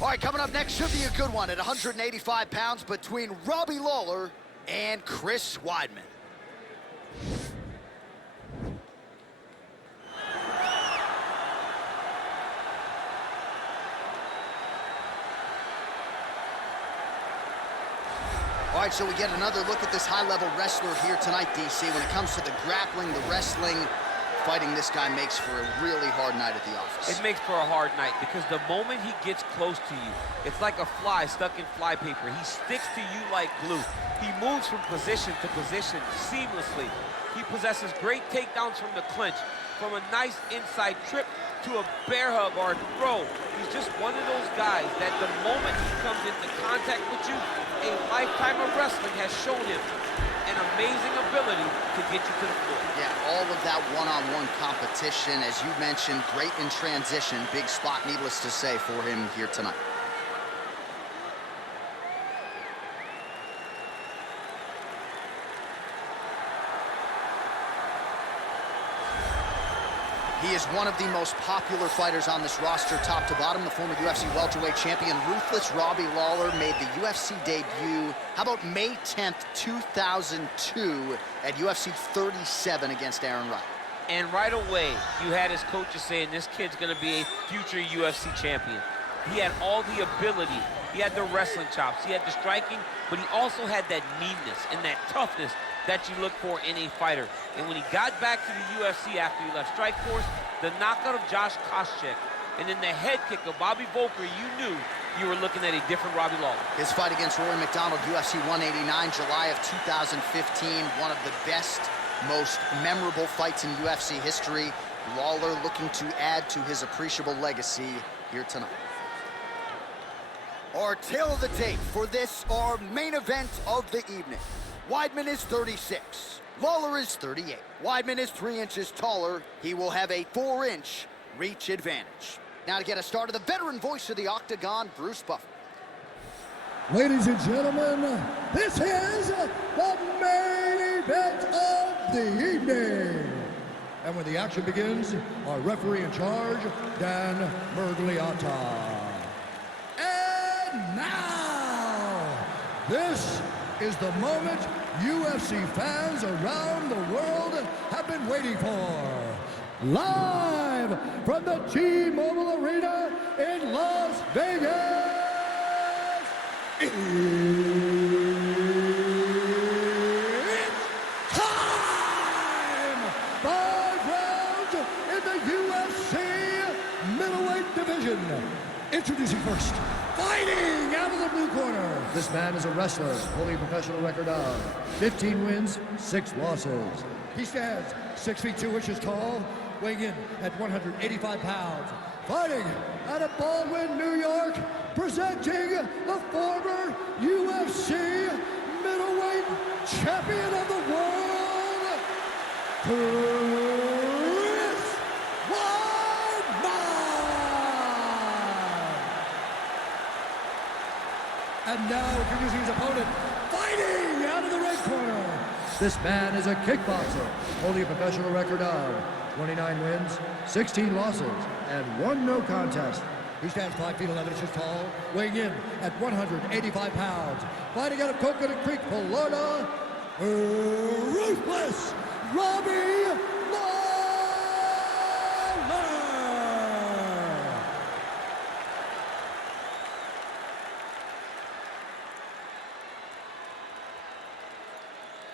All right, coming up next should be a good one at 185 pounds between Robbie Lawler and Chris Weidman. All right, so we get another look at this high-level wrestler here tonight, DC. When it comes to the grappling, the wrestling, fighting this guy makes for a really hard night at the office. It makes for a hard night because the moment he gets close to you, it's like a fly stuck in flypaper. He sticks to you like glue. He moves from position to position seamlessly. He possesses great takedowns from the clinch, from a nice inside trip to a bear hug or a throw. He's just one of those guys that the moment he comes into contact with you, a lifetime of wrestling has shown him an amazing ability to get you to the floor. Yeah, all of that one-on-one competition, as you mentioned, great in transition. Big spot, needless to say, for him here tonight. He is one of the most popular fighters on this roster, top to bottom. The former UFC welterweight champion, ruthless Robbie Lawler, made the UFC debut, how about May 10th, 2002, at UFC 37 against Aaron Wright. And right away, you had his coaches saying this kid's going to be a future UFC champion. He had all the ability. He had the wrestling chops. He had the striking, but he also had that meanness and that toughness that you look for in a fighter. And when he got back to the UFC after he left Strikeforce, the knockout of Josh Koscheck, and then the head kick of Bobby Volker, you knew you were looking at a different Robbie Lawler. His fight against Rory McDonald, UFC 189, July of 2015, one of the best, most memorable fights in UFC history. Lawler looking to add to his appreciable legacy here tonight. Our tale of the tape for this, our main event of the evening. Weidman is 36. Lawler is 38. Weidman is 3 inches taller. He will have a 4-inch reach advantage. Now to get us started, the veteran voice of the Octagon, Bruce Buffer. Ladies and gentlemen, this is the main event of the evening. And when the action begins, our referee in charge, Dan Mergliata. And now, this is the moment UFC fans around the world have been waiting for. Live from the T-Mobile Arena in Las Vegas, it's time! 5 rounds in the UFC middleweight division. Introducing first, fighting out of the blue corner. This man is a wrestler, holding a professional record of 15 wins, 6 losses. He stands 6 feet 2 inches tall, weighing in at 185 pounds. Fighting out of Baldwin, New York, presenting the former UFC middleweight champion of the world, Chris Weidman. And now introducing his opponent, fighting out of the red corner. This man is a kickboxer, holding a professional record of 29 wins, 16 losses, and 1 no contest. He stands 5 feet 11 inches tall, weighing in at 185 pounds. Fighting out of Coconut Creek, Florida, ruthless Robbie Lawler.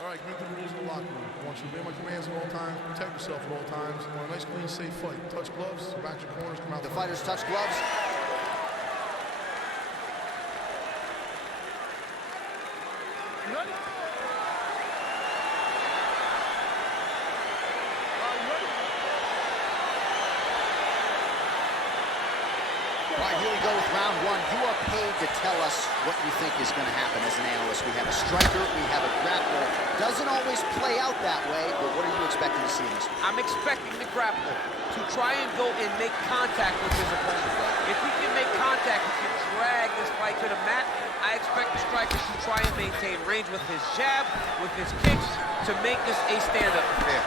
All right, commit to the rules of the locker room. I want you to obey my commands at all times, protect yourself at all times. I want a nice, clean, safe fight. Touch gloves, back your corners, come out. The fighters touch gloves. Ready? All right, here we go with round 1. You are paid to tell us what you think is going to happen as an analyst. We have a striker, we have a grappler. Doesn't always play out that way, but what are you expecting to see in this one? I'm expecting the grappler to try and go and make contact with his opponent. If he can make contact, he can drag this fight to the mat. I expect the striker to try and maintain range with his jab, with his kicks, to make this a stand-up affair.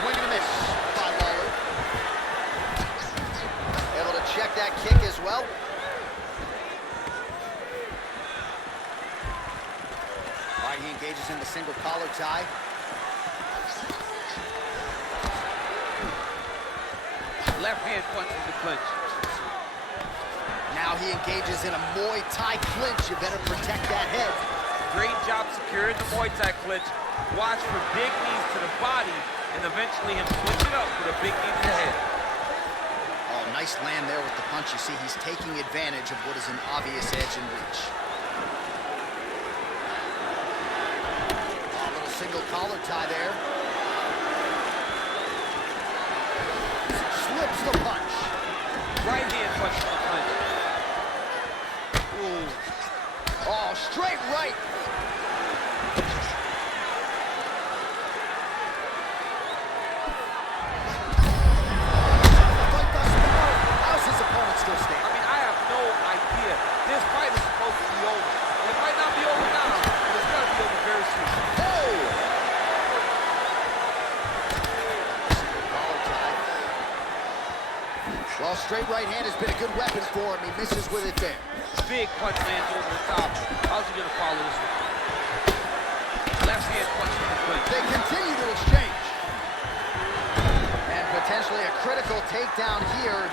Swing and a miss by Lawler. Able to check that well. All right, he engages in the single collar tie. Left hand punch in the clinch. Now he engages in a Muay Thai clinch. You better protect that head. Great job securing the Muay Thai clinch. Watch for big knees to the body, and eventually him switch it up with a big knee to the head. Oh, nice land there with the punch. You see, he's taking advantage of what is an obvious edge and reach. Oh, a little single collar tie there. Slips the punch. Right hand punch in the clinch. Ooh. Oh, straight right. How's his opponent still standing? I mean, I have no idea. This fight is supposed to be over. It might not be over now, but it's going to be over very soon. Oh! Collar tie. Well, straight right hand has been a good weapon for him. He misses with it there. Big punch lands over the top. How's he going to follow this one? Left hand punch in the clinch. They continue to exchange. And potentially a critical takedown here.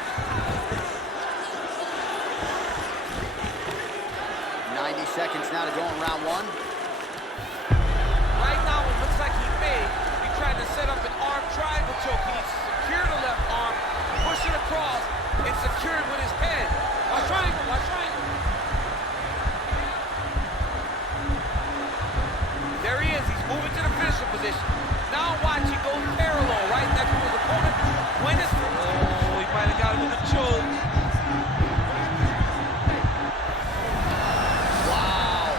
90 seconds now to go in round one. Right now, it looks like he may be trying to set up an arm triangle choke. He needs to secure the left arm, push it across, and secure it with his head. Watch triangle, watch triangle. There he is. He's moving to the finisher position. Now watch, he goes parallel right next to his opponent. When it's... Oh, he might have got him with a choke. Wow.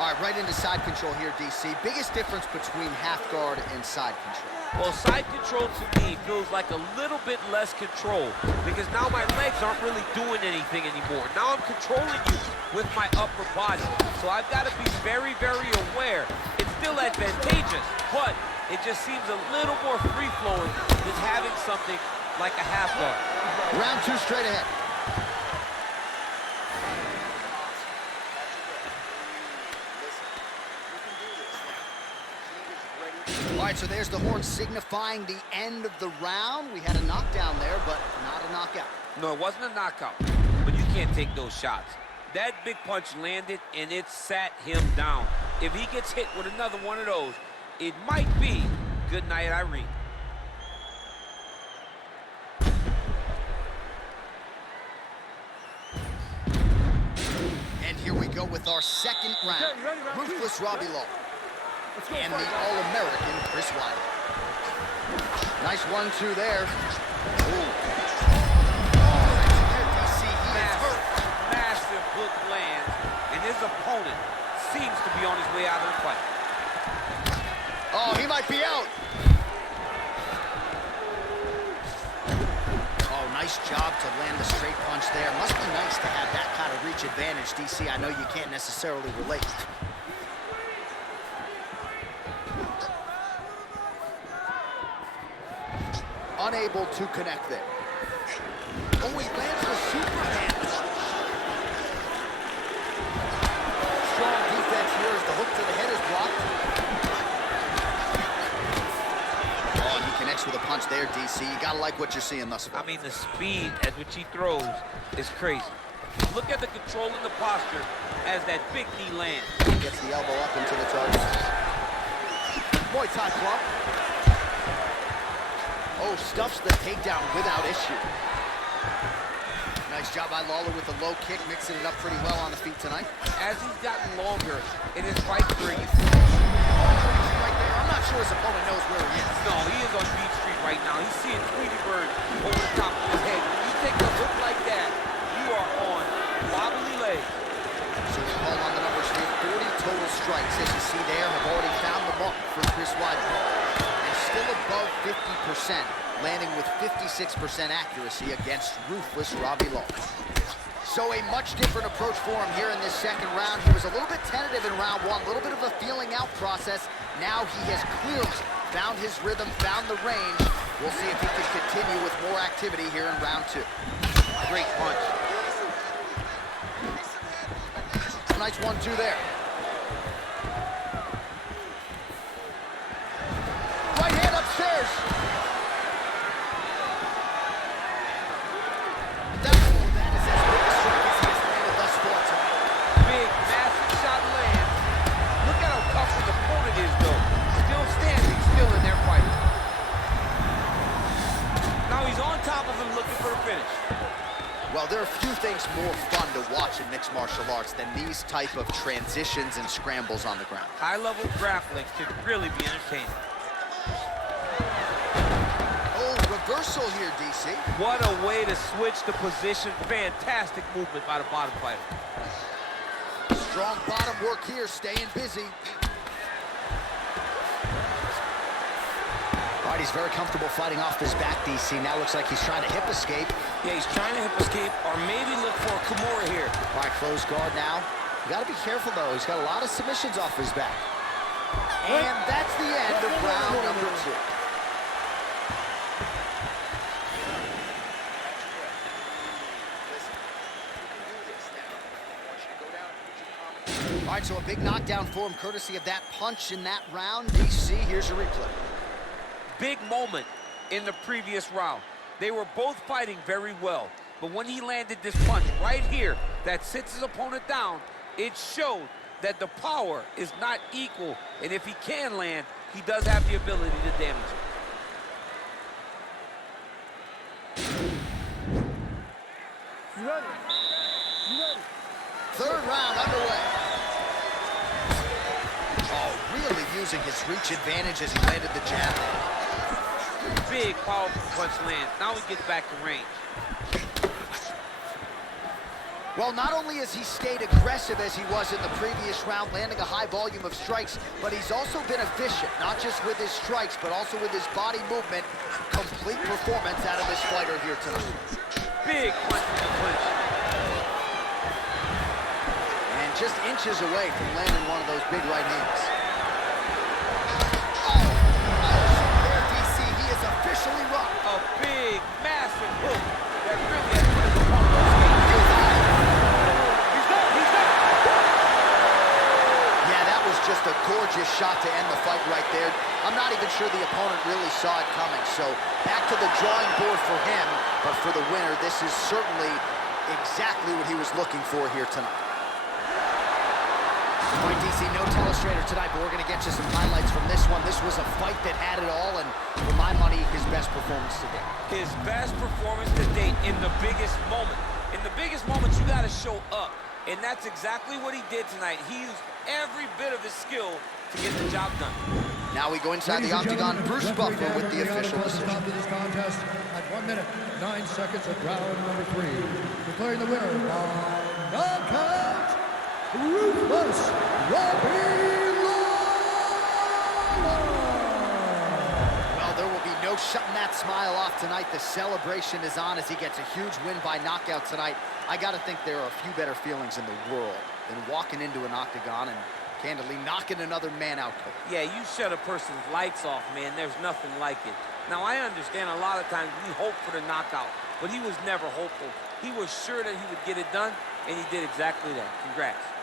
All right, right into side control here, DC. Biggest difference between half guard and side control. Well, side control to me feels like a little bit less control because now my legs aren't really doing anything anymore. Now I'm controlling you with my upper body. So I've got to be very, very aware. It's still advantageous, but it just seems a little more free-flowing than having something like a half guard. Round two straight ahead. All right, so there's the horn signifying the end of the round. We had a knockdown there, but not a knockout. No, it wasn't a knockout, but you can't take those shots. That big punch landed, and it sat him down. If he gets hit with another one of those, it might be good night, Irene. And here we go with our second round. Ruthless Robbie Lawler and the All-American Chris Weidman. Nice 1-2 there. Ooh. Massive hook lands, and his opponent seems to be on his way out of the fight. Oh, he might be out. Oh, nice job to land the straight punch there. Must be nice to have that kind of reach advantage, DC. I know you can't necessarily relate. Unable to connect there. Oh, he lands the Superman. Strong defense here as the hook to the head is blocked. Oh, and he connects with a punch there, DC. You gotta like what you're seeing thus far. I mean, the speed at which he throws is crazy. Look at the control and the posture as that big knee lands. He gets the elbow up into the target. Muay Thai club. Oh, stuffs the takedown without issue. Nice job by Lawler with the low kick, mixing it up pretty well on the feet tonight. As he's gotten longer in his fight career, Right there. I'm not sure his opponent knows where he is. no, he is on Beach Street right now. He's seeing Tweety Bird over the top of his head. When you take a hook like that, you are on wobbly legs. So we call on the numbers here. 40 total strikes, as you see there, have already found the mark for Chris Weidman. Still above 50%, landing with 56% accuracy against ruthless Robbie Lawler. So a much different approach for him here in this second round. He was a little bit tentative in round one, a little bit of a feeling out process. Now he has clearly found his rhythm, found the range. We'll see if he can continue with more activity here in round two. Great punch. Nice 1-2 there. Right hand upstairs. That is as big a strike as he has landed thus far tonight. Big, massive shot lands. Look at how tough his opponent is, though. Still standing, still in there fighting. Now he's on top of him looking for the finish. Well, there are few things more fun to watch in mixed martial arts than these type of transitions and scrambles on the ground. High-level grappling can really be entertaining. Oh, reversal here, DC. What a way to switch the position. Fantastic movement by the bottom fighter. Strong bottom work here, staying busy. All right, he's very comfortable fighting off his back, DC. Now looks like he's trying to hip escape. Yeah, he's trying to hip escape or maybe look for a Kimura here. All right, closed guard now. You got to be careful, though. He's got a lot of submissions off his back. And that's the end of round number 2. All right, so a big knockdown for him, courtesy of that punch in that round. DC, here's a replay. Big moment in the previous round. They were both fighting very well, but when he landed this punch right here that sits his opponent down, it showed that the power is not equal, and if he can land, he does have the ability to damage it. You ready? You ready? Third round underway. Oh, really using his reach advantage as he landed the jab. Big, powerful punch lands. Now he gets back to range. Well, not only has he stayed aggressive as he was in the previous round, landing a high volume of strikes, but he's also been efficient, not just with his strikes, but also with his body movement. Complete performance out of this fighter here tonight. Big punch in the clinch. And just inches away from landing one of those big right hands. Officially rocked. A big, massive hook that really has put his opponent on skate. He's done. He's done. Yeah, that was just a gorgeous shot to end the fight right there. I'm not even sure the opponent really saw it coming. So back to the drawing board for him, but for the winner, this is certainly exactly what he was looking for here tonight. All right, DC, no telestrator tonight, but we're going to get you some highlights from this one. This was a fight that had it all, and for my money, his best performance to date. His best performance to date in the biggest moment. In the biggest moments, you got to show up, and that's exactly what he did tonight. He used every bit of his skill to get the job done. Now we go inside the octagon. Bruce Buffer with the official decision. To this contest at 1 minute, 9 seconds of round number 3. Declaring the winner by knockout, ruthless Robbie Lawler. Well, there will be no shutting that smile off tonight. The celebration is on as he gets a huge win by knockout tonight. I got to think there are a few better feelings in the world than walking into an octagon and candidly knocking another man out. Yeah, you shut a person's lights off, man. There's nothing like it. Now, I understand a lot of times we hope for the knockout, but he was never hopeful. He was sure that he would get it done, and he did exactly that. Congrats.